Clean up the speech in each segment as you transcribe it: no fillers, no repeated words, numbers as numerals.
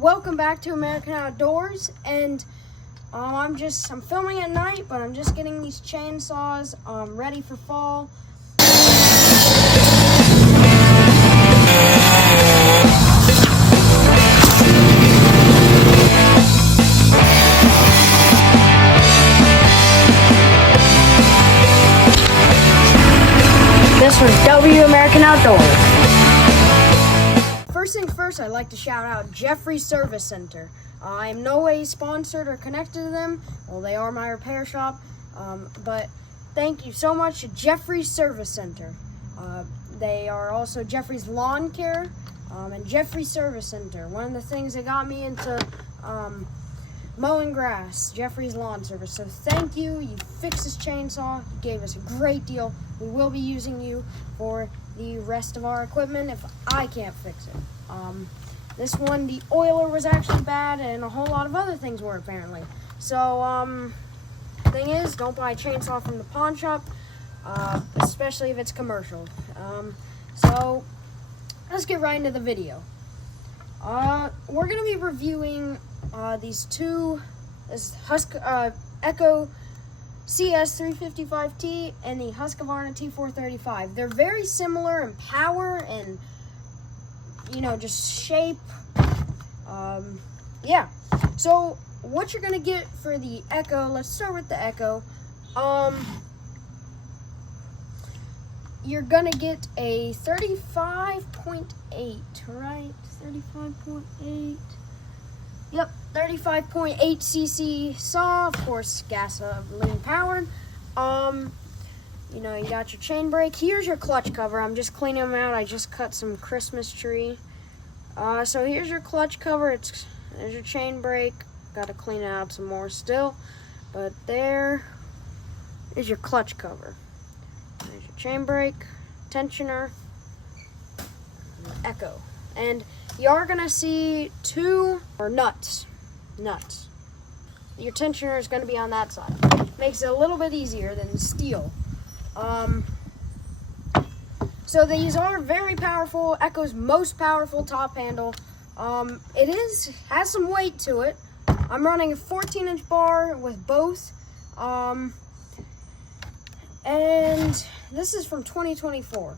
Welcome back to American Outdoors, and I'm filming at night, but I'm just getting these chainsaws ready for fall. This was W American Outdoors. First things first, I'd like to shout out Jeffrey's Service Center. I am no way sponsored or connected to them. Well, they are my repair shop, but thank you so much to Jeffrey's Service Center. They are also Jeffrey's Lawn Care and Jeffrey's Service Center. One of the things that got me into mowing grass, Jeffrey's Lawn Service. So thank you. You fixed this chainsaw. You gave us a great deal. We will be using you for the rest of our equipment if I can't fix it. This one, the oiler was actually bad, and a whole lot of other things were apparently. So, thing is, don't buy a chainsaw from the pawn shop, especially if it's commercial. So, let's get right into the video. We're going to be reviewing this Echo CS-355t and the Husqvarna T435. They're very similar in power and, just shape. Yeah. So what you're gonna get for the Echo, let's start with the Echo. You're gonna get a 35.8, right? 35.8. Yep, 35.8 cc saw, of course, gasoline powered. You got your chain brake. Here's your clutch cover. I'm just cleaning them out. I just cut some Christmas tree. So here's your clutch cover. There's your chain brake. Got to clean it out some more still. But there is your clutch cover. There's your chain brake, tensioner, and Echo. And you are going to see two nuts. Your tensioner is going to be on that side. Makes it a little bit easier than steel. So these are very powerful. Echo's most powerful top handle. It has some weight to it. I'm running a 14-inch bar with both. And this is from 2024.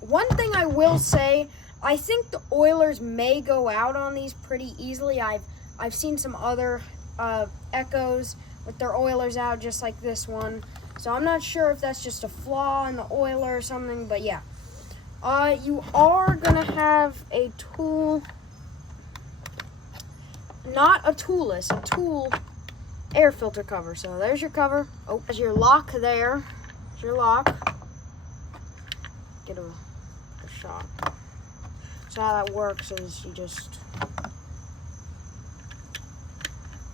One thing I will say, I think the oilers may go out on these pretty easily. I've seen some other Echoes with their oilers out just like this one. So I'm not sure if that's just a flaw in the oiler or something, but yeah. You are gonna have a tool, not a toolless, a tool air filter cover. So there's your cover. Oh, there's your lock there. There's your lock. Get a shot. So how that works is you just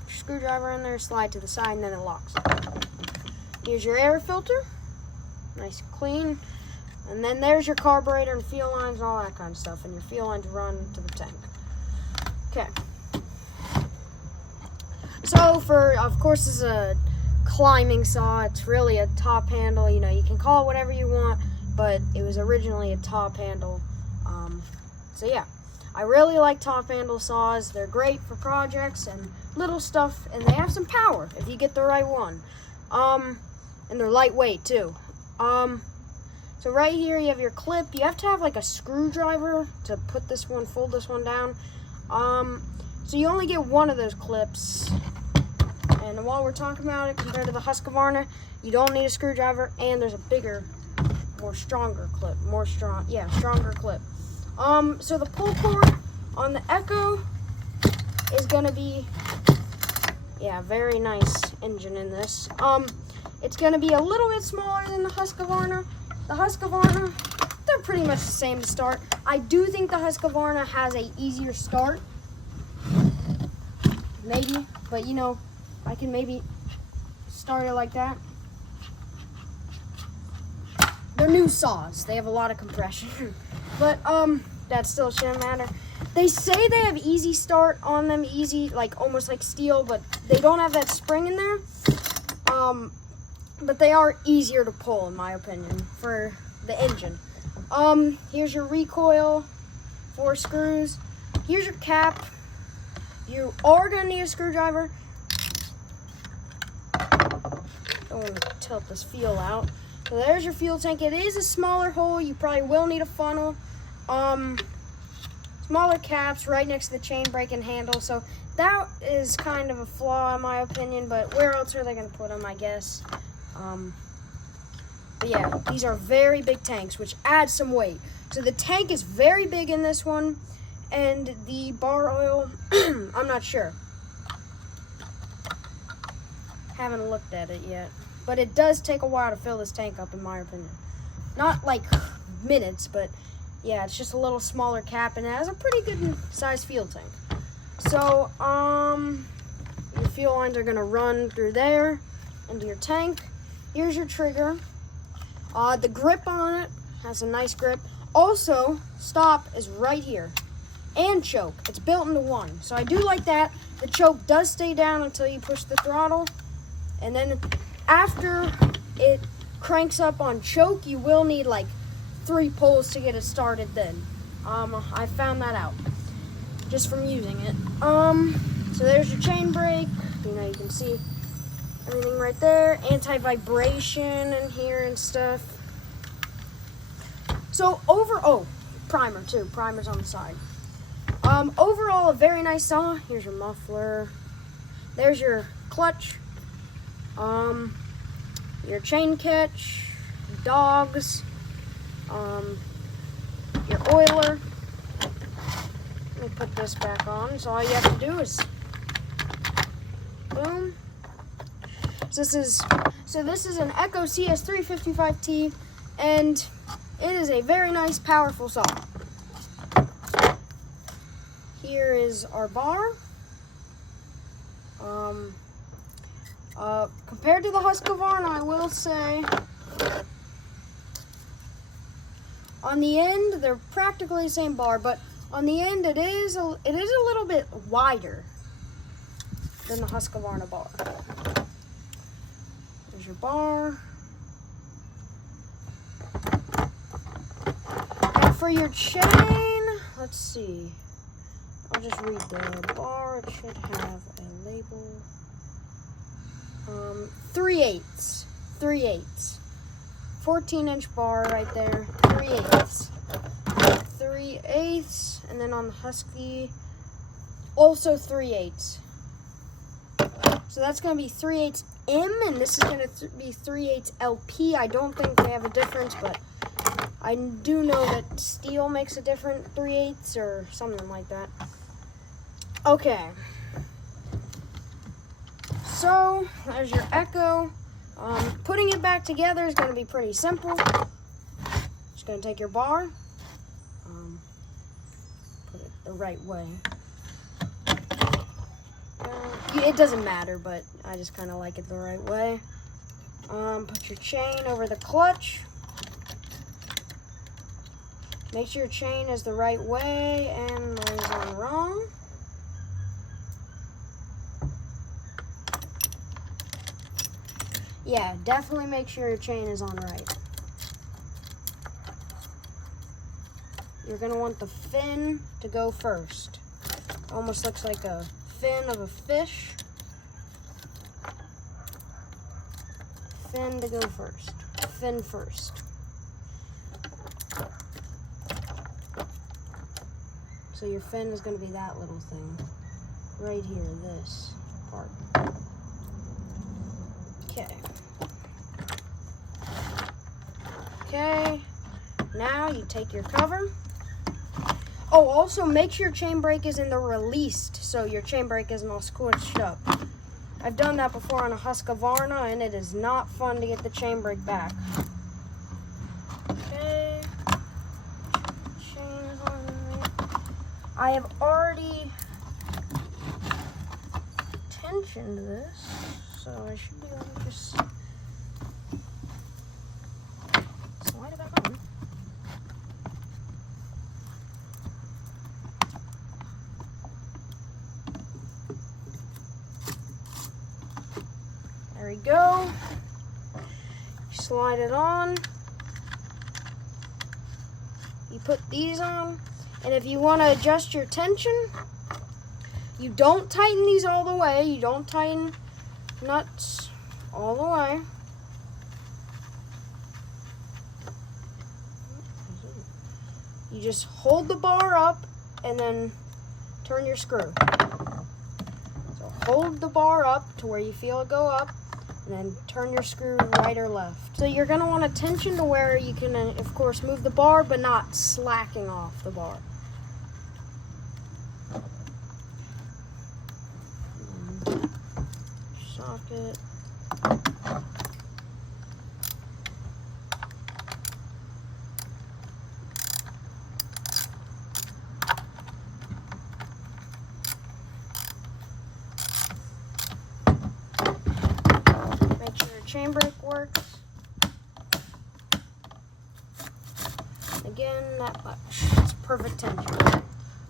screwdriver in there, slide to the side, and then it locks. Here's your air filter, nice and clean. And then there's your carburetor and fuel lines and all that kind of stuff. And your fuel lines run to the tank. Okay. So of course, this is a climbing saw. It's really a top handle. You can call it whatever you want, but it was originally a top handle. So yeah, I really like top handle saws. They're great for projects and little stuff, and they have some power if you get the right one. And they're lightweight too. So right here you have your clip. You have to have like a screwdriver to fold this one down. So you only get one of those clips. And while we're talking about it, compared to the Husqvarna, you don't need a screwdriver, and there's a bigger, stronger clip. Stronger clip. So the pull cord on the Echo is gonna be, very nice engine in this. It's gonna be a little bit smaller than the Husqvarna. The Husqvarna, they're pretty much the same to start. I do think the Husqvarna has a easier start. Maybe, but I can maybe start it like that. They're new saws. They have a lot of compression. But, that still shouldn't matter. They say they have easy start on them, almost like steel, but they don't have that spring in there. But they are easier to pull, in my opinion, for the engine. Here's your recoil, 4 screws. Here's your cap. You are going to need a screwdriver. Don't want to tilt this fuel out. So there's your fuel tank. It is a smaller hole. You probably will need a funnel. Smaller caps right next to the chain brake and handle. So that is kind of a flaw in my opinion, but where else are they going to put them, I guess? But yeah, these are very big tanks, which adds some weight. So the tank is very big in this one, and the bar oil, I'm not sure. Haven't looked at it yet. But it does take a while to fill this tank up, in my opinion. Not like minutes, but yeah, it's just a little smaller cap, and it has a pretty good sized fuel tank. So, your fuel lines are gonna run through there into your tank. Here's your trigger. The grip on it has a nice grip. Also, stop is right here. And choke, it's built into one. So I do like that. The choke does stay down until you push the throttle. And then after it cranks up on choke, you will need like 3 pulls to get it started then. I found that out just from using it. So there's your chain brake. You know, you can see everything right there. Anti-vibration in here and stuff. So primer too. Primer's on the side. Overall, a very nice saw. Here's your muffler. There's your clutch. Your chain catch, dogs, your oiler. Let me put this back on. So all you have to do is boom. So this is an Echo CS-355t, and it is a very nice, powerful saw. Here is our bar. Compared to the Husqvarna, I will say, on the end, they're practically the same bar, but on the end, it is a little bit wider than the Husqvarna bar. There's your bar. And for your chain, let's see. I'll just read the bar. It should have a label. 3/8. 3/8. 14-inch bar right there. 3/8. 3/8. And then on the Husky, also 3/8. So that's going to be 3/8 M, and this is going to be 3/8 LP. I don't think they have a difference, but I do know that steel makes a different 3/8 or something like that. Okay. So, there's your Echo. Putting it back together is going to be pretty simple. Just going to take your bar, put it the right way. It doesn't matter, but I just kind of like it the right way. Put your chain over the clutch. Make sure your chain is the right way and mine's on wrong. Yeah, definitely make sure your chain is on right. You're going to want the fin to go first. Almost looks like a fin of a fish. Fin to go first. Fin first. So your fin is going to be that little thing. Right here, this part. Okay. Okay, now you take your cover. Oh, also make sure your chain brake is in the released, so your chain brake isn't all squished up. I've done that before on a Husqvarna, and it is not fun to get the chain brake back. Okay, chain is on there. I have already tensioned this, so I should be able to just slide it back on. There we go. Slide it on. You put these on, and if you want to adjust your tension, You don't tighten these all the way. You don't tighten nuts all the way. You just hold the bar up and then turn your screw. So hold the bar up to where you feel it go up, and then turn your screw right or left. So you're gonna want a tension to where you can, of course, move the bar, but not slacking off the bar. Socket. Make sure your chain brake works. Again, that much. It's perfect tension.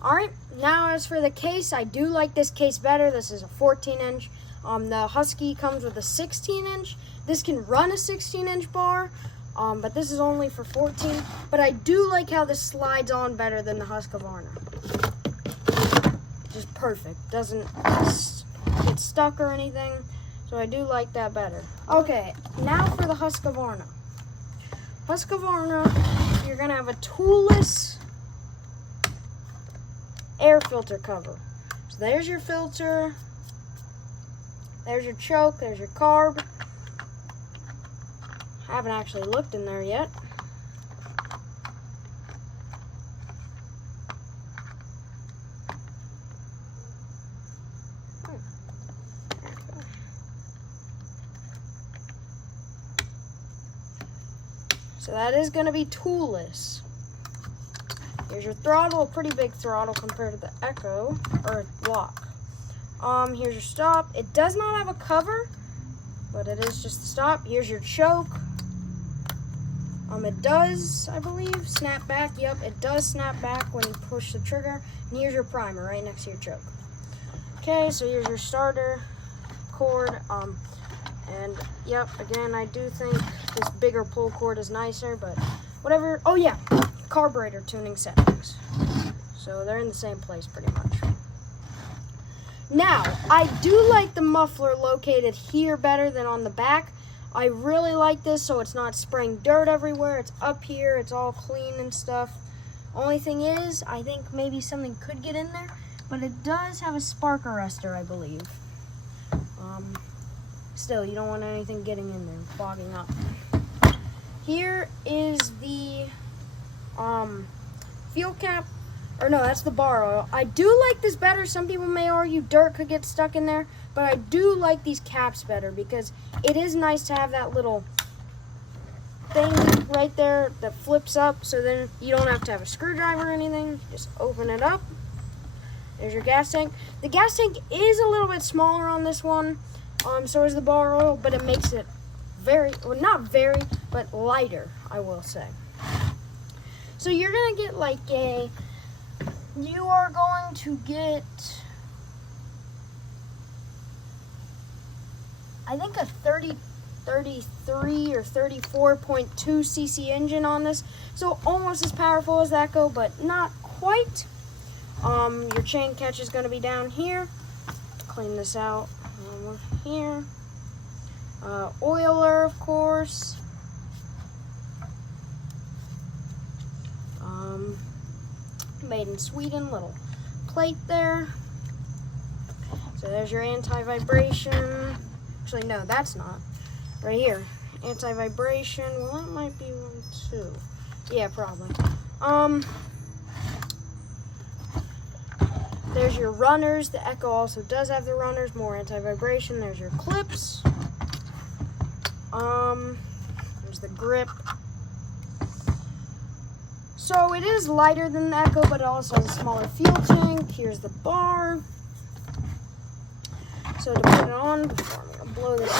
Alright, now as for the case, I do like this case better. This is a 14-inch. The Husky comes with a 16-inch. This can run a 16-inch bar, but this is only for 14. But I do like how this slides on better than the Husqvarna. Just perfect. Doesn't get stuck or anything. So I do like that better. Okay, now for the Husqvarna. Husqvarna, you're gonna have a toolless air filter cover. So there's your filter, there's your choke, there's your carb. I haven't actually looked in there yet. So that is going to be toolless. Here's your throttle, a pretty big throttle compared to the Echo, or lock. Here's your stop. It does not have a cover, but it is just the stop. Here's your choke. It does, I believe, snap back. Yep, it does snap back when you push the trigger. And here's your primer right next to your choke. Okay, so here's your starter cord. And yep, again, I do think this bigger pull cord is nicer, but whatever. Oh yeah, carburetor tuning settings. So they're in the same place pretty much. Now, I do like the muffler located here better than on the back. I really like this so it's not spraying dirt everywhere. It's up here, it's all clean and stuff. Only thing is, I think maybe something could get in there, but it does have a spark arrestor, I believe. Still, you don't want anything getting in there, fogging up. Here is the fuel cap, or no, that's the bar oil. I do like this better. Some people may argue dirt could get stuck in there, but I do like these caps better because it is nice to have that little thing right there that flips up, so then you don't have to have a screwdriver or anything. Just open it up. There's your gas tank. The gas tank is a little bit smaller on this one. So is the bar oil, but it makes it very, well, not very, but lighter, I will say. So you're going to get like you are going to get, I think a 33 or 34.2 cc engine on this. So almost as powerful as that go, but not quite. Your chain catch is going to be down here. Clean this out. Here. Oiler, of course. Made in Sweden, little plate there. So there's your anti-vibration. Actually, no, that's not. Right here. Anti-vibration. Well, that might be one too. Yeah, probably. There's your runners. The Echo also does have the runners, more anti-vibration. There's your clips. There's the grip. So it is lighter than the Echo, but it also has a smaller fuel tank. Here's the bar. So to put it on, before I'm gonna blow this out.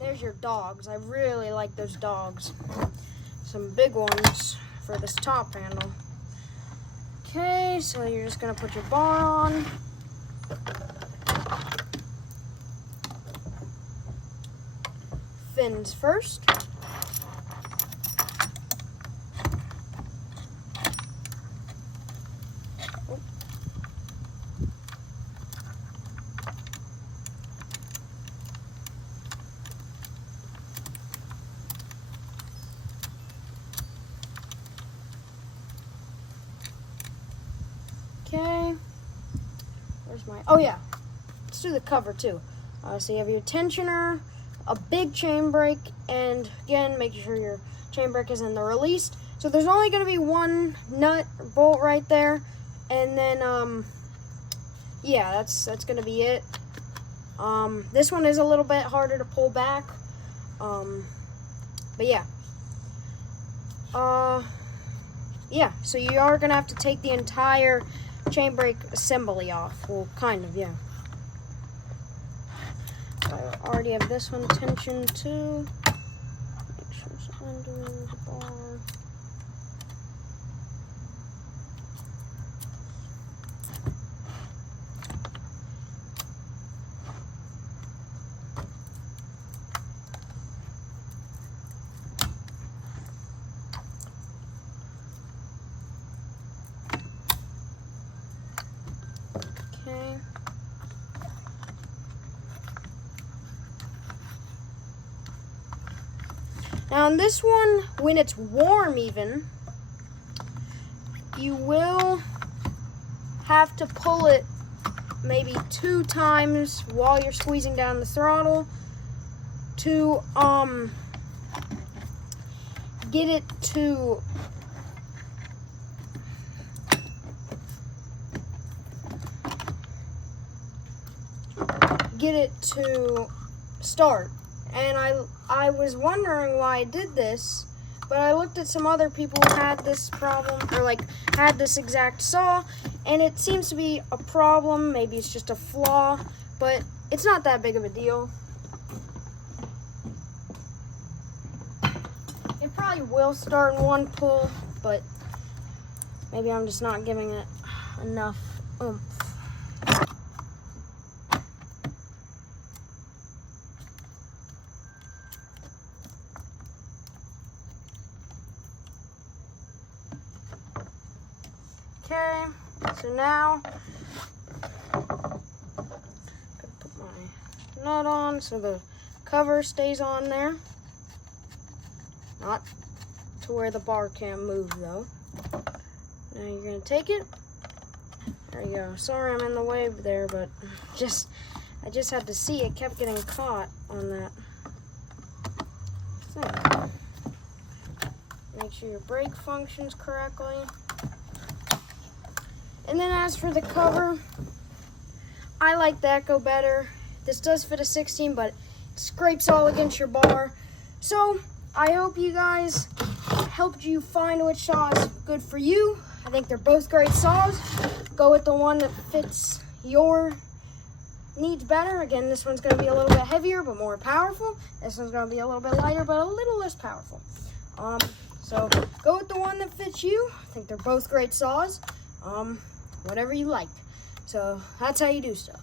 There's your dogs. I really like those dogs. Some big ones for this top handle. Okay, so you're just gonna put your bar on. fins first. Okay, where's my, oh yeah, let's do the cover too. So you have your tensioner, a big chain brake, and again, make sure your chain brake is in the released. So there's only going to be one nut or bolt right there, and then, yeah, that's going to be it. This one is a little bit harder to pull back, but yeah. Yeah, so you are going to have to take the entire chain brake assembly off. Well, kind of, yeah. So I already have this one tensioned too. Make sure it's under the bar. Okay. Now on this one, when it's warm even, you will have to pull it maybe 2 times while you're squeezing down the throttle to get it to start. And I was wondering why I did this, but I looked at some other people who had this problem, or like had this exact saw, and it seems to be a problem. Maybe it's just a flaw, but it's not that big of a deal. It probably will start in one pull, but maybe I'm just not giving it enough oomph. Okay, so now I'm gonna put my nut on so the cover stays on there. Not to where the bar can't move though. Now you're gonna take it. There you go. Sorry I'm in the way there, but I just had to see it kept getting caught on that thing. Make sure your brake functions correctly. And then as for the cover, I like the Echo better. This does fit a 16, but it scrapes all against your bar. So I hope you guys helped you find which saw is good for you. I think they're both great saws. Go with the one that fits your needs better. Again, this one's going to be a little bit heavier but more powerful. This one's going to be a little bit lighter but a little less powerful. So go with the one that fits you. I think they're both great saws. Whatever you like. So that's how you do stuff.